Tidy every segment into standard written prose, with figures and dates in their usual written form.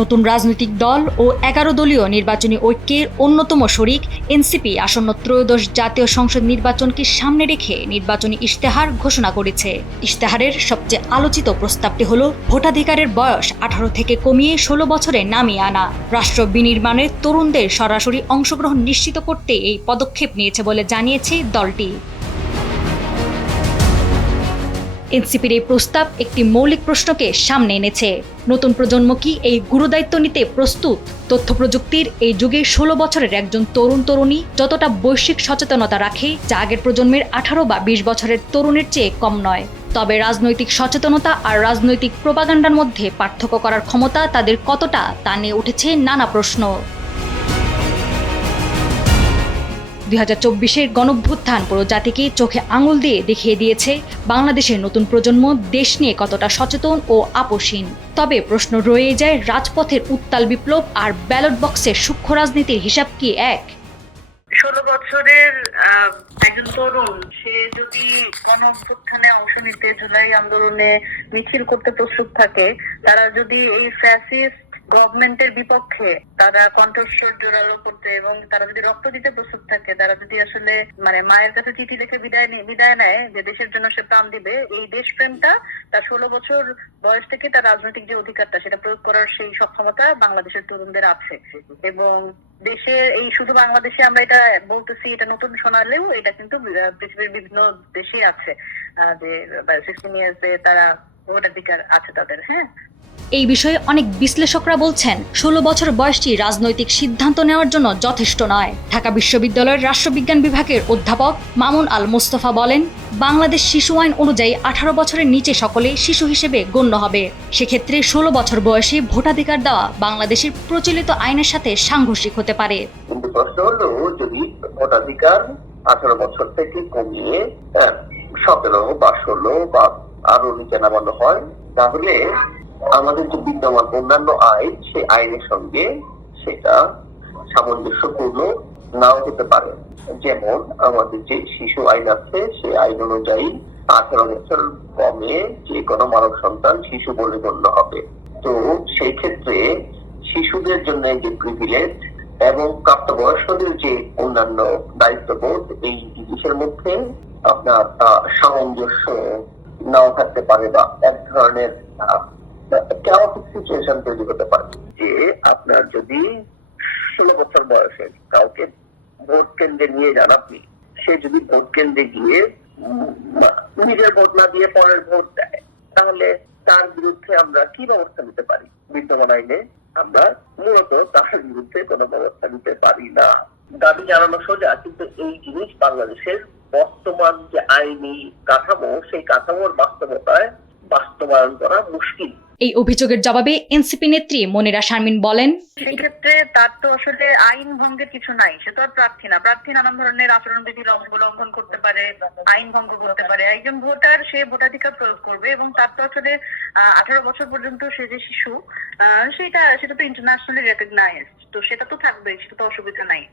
নতুন রাজনৈতিক দল ও ১১ দলীয় নির্বাচনী ঐক্যের অন্যতম শরিক এনসিপি আসন্ন ত্রয়োদশ জাতীয় সংসদ নির্বাচনকে সামনে রেখে নির্বাচনী ইশতেহার ঘোষণা করেছে। ইশতেহারের সবচেয়ে আলোচিত প্রস্তাবটি হল ভোটাধিকারের বয়স ১৮ থেকে কমিয়ে ১৬ বছরে নামিয়ে আনা। রাষ্ট্র বিনির্মাণে তরুণদের সরাসরি অংশগ্রহণ নিশ্চিত করতে এই পদক্ষেপ নিয়েছে বলে জানিয়েছে দলটি। এনসিপির এই প্রস্তাব একটি মৌলিক প্রশ্নকে সামনে এনেছে। নতুন প্রজন্ম কি এই গুরুদায়িত্ব নিতে প্রস্তুত? তথ্য প্রযুক্তির এই যুগে ১৬ বছরের একজন তরুণী যতটা বৈশ্বিক সচেতনতা রাখে, যা আগের প্রজন্মের ১৮ বা ২০ বছরের তরুণের চেয়ে কম নয়। তবে রাজনৈতিক সচেতনতা আর রাজনৈতিক প্রোপাগান্ডার মধ্যে পার্থক্য করার ক্ষমতা তাদের কতটা, তা নিয়ে উঠেছে নানা প্রশ্ন। ২০২৪-এর গণঅভ্যুত্থান পুরো জাতিকে চোখে আঙুল দিয়ে দেখিয়ে দিয়েছে বাংলাদেশের নতুন প্রজন্ম দেশ নিয়ে কতটা সচেতন ও আপোষহীন। তবে প্রশ্ন রয়ে যায়, রাজপথের উত্তাল বিপ্লব আর ব্যালট বক্সের সূক্ষ্ম রাজনীতির হিসাব কি এক? ১৬ বছরের একজন তরুণ সে যদি গণঅভ্যুত্থানে অংশ নিতে, জুলাই আন্দোলনে মিছিল করতে প্রস্তুত থাকে, তারা যদি এই ফ্যাসিস্ট গভর্নমেন্টের বিপক্ষে তারা কণ্ঠস্বর জোরালো করতে এবং তারা যদি রক্ত দিতে প্রস্তুত থাকে, তারা যদি আসলে মায়ের কাছে চিঠি লিখে বিদায় নেয় যে দেশের জন্য সে প্রাণ দিবে, এই দেশপ্রেমটা তার ১৬ বছর বয়স থেকে তার রাজনৈতিক যে অধিকারটা সেটা প্রয়োগ করার সেই সক্ষমতা বাংলাদেশের তরুণদের আছে। এবং দেশের এই শুধু বাংলাদেশে আমরা এটা বলতেছি, এটা নতুন শোনালেও এটা কিন্তু পৃথিবীর বিভিন্ন দেশে আছে যে 16 ইয়ার্স তারা ভোটাধিকার আছে তাদের। হ্যাঁ, এই বিষয়ে অনেক বিশ্লেষকরা বলছেন ১৬ বছর বয়সটি রাজনৈতিক সিদ্ধান্ত নেওয়ার জন্য যথেষ্ট নয়। ঢাকা বিশ্ববিদ্যালয়ের রাষ্ট্রবিজ্ঞান বিভাগের অধ্যাপক মামুন আল মোস্তফা বলেন, বাংলাদেশ শিশু আইন অনুযায়ী ১৮ বছরের নিচে সকলে শিশু হিসেবে গণ্য হবে। সেক্ষেত্রে ১৬ বছর বয়সে ভোটাধিকার দেওয়া বাংলাদেশের প্রচলিত আইনের সাথে সাংঘর্ষিক হতে পারে। কিন্তু প্রশ্ন হলো, যদি ভোটাধিকার ১৮ বছর থেকে কমিয়ে ১৭ বা ১৬ বা আরো নিচে নামানো হয়, তাহলে আমাদের যে বিদ্যমান অন্যান্য আইন, সেই আইনের সঙ্গে সেটা সামঞ্জস্যপূর্ণ নাও হতে পারে। যেমন আমাদের যে শিশু আইন আছে, সেই আইন অনুযায়ী ১৮ বছর কমে যে কোনো মানব সন্তান শিশু বলে গণ্য হবে। তো সেই ক্ষেত্রে শিশুদের জন্য যে প্রিভিলেজ এবং প্রাপ্তবয়স্কদের যে অন্যান্য দায়িত্ববোধ, এই জিনিসের মধ্যে আপনার সামঞ্জস্য নাও থাকতে পারে বা এক ধরনের সিচুয়েশন তৈরি হতে পারে যে আপনার যদি ১৬ বছর বয়সে কাউকে ভোট কেন্দ্রে নিয়ে যান, আপনি সে যদি ভোট কেন্দ্রে গিয়ে নিজের ভোট না দিয়ে পরের ভোট দেয়, তাহলে তার বিরুদ্ধে আমরা কি ব্যবস্থা নিতে পারি? বিদ্যমান আইনে আমরা মূলত তার বিরুদ্ধে কোনো ব্যবস্থা নিতে পারি না। দাবি জানানো সোজা, কিন্তু এই জিনিস বাংলাদেশের বর্তমান যে আইনি কাঠামো, সেই কাঠামোর বাস্তবায়ন করা মুশকিল। এই অভিযোগের জবাবে এনসিপি নেত্রী মনিরা শারমিন বলেন, সেক্ষেত্রে তার তো আসলে আইন ভঙ্গের কিছু নাই, সে তো আর প্রার্থী না। প্রার্থী নানান ধরনের আচরণবিধি লঙ্ঘন করতে পারে, আইন ভঙ্গ করতে পারে। একজন ভোটার, সে ভোটাধিকার প্রয়োগ করবে এবং তার তো আসলে ১৮ বছর পর্যন্ত সে যে শিশু, সেটা তো ইন্টারন্যাশনালি রেকগনাইজড, তো সেটা তো থাকবে, সেটা তো অসুবিধা নাই।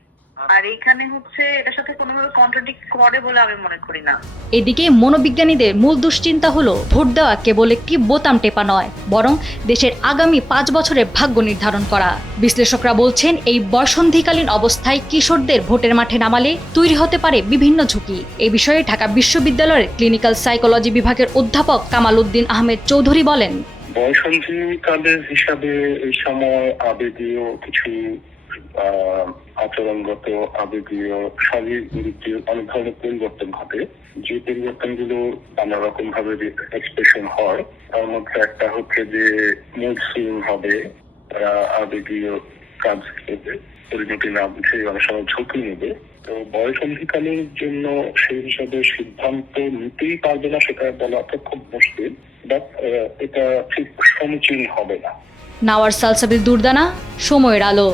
আর এইখানে হচ্ছে এটার সাথে কোনোভাবে কন্ট্রাডিক্ট করে বলে আমি মনে করি না। এদিকে মনোবিজ্ঞানীদের মূল দুশ্চিন্তা হলো, ভোট দেওয়া কেবল একটি বোতাম টেপা নয়, বরং দেশের আগামী ৫ বছরের ভাগ্য নির্ধারণ করা। বিশ্লেষকরা বলছেন, এই বয়সন্ধিকালীন অবস্থায় কিশোরদের ভোটের মাঠে নামালে তৈরি হতে পারে বিভিন্ন ঝুঁকি। এই বিষয়ে ঢাকা বিশ্ববিদ্যালয়ের ক্লিনিক্যাল সাইকোলজি বিভাগের অধ্যাপক কামাল উদ্দিন আহমেদ চৌধুরী বলেন, বয়সন্ধিকালের হিসাবে এই সময় আবেগীয় কিছু আচরণগত, আবেগীয়, শারীরিক অনেক ধরনের পরিবর্তন ঘটে। যে পরিবর্তনগুলো নানা রকম ভাবে এক্সপ্রেশন হয়, তার মধ্যে একটা হচ্ছে যে মুড সুইং হবে, তারা আবেগীয় কাজ করবে, পরিণতি না বুঝে অনেক সময় ঝুঁকি নেবে। তো বয়সন্ধিকালের জন্য সেই হিসাবে সিদ্ধান্ত নিতেই পারবে না, সেটা বলা তো খুব মুশকিল, বাট এটা ঠিক সমীচীন হবে না। নাওয়ার সালসাবিল দুরদানা, সময়ের আলো।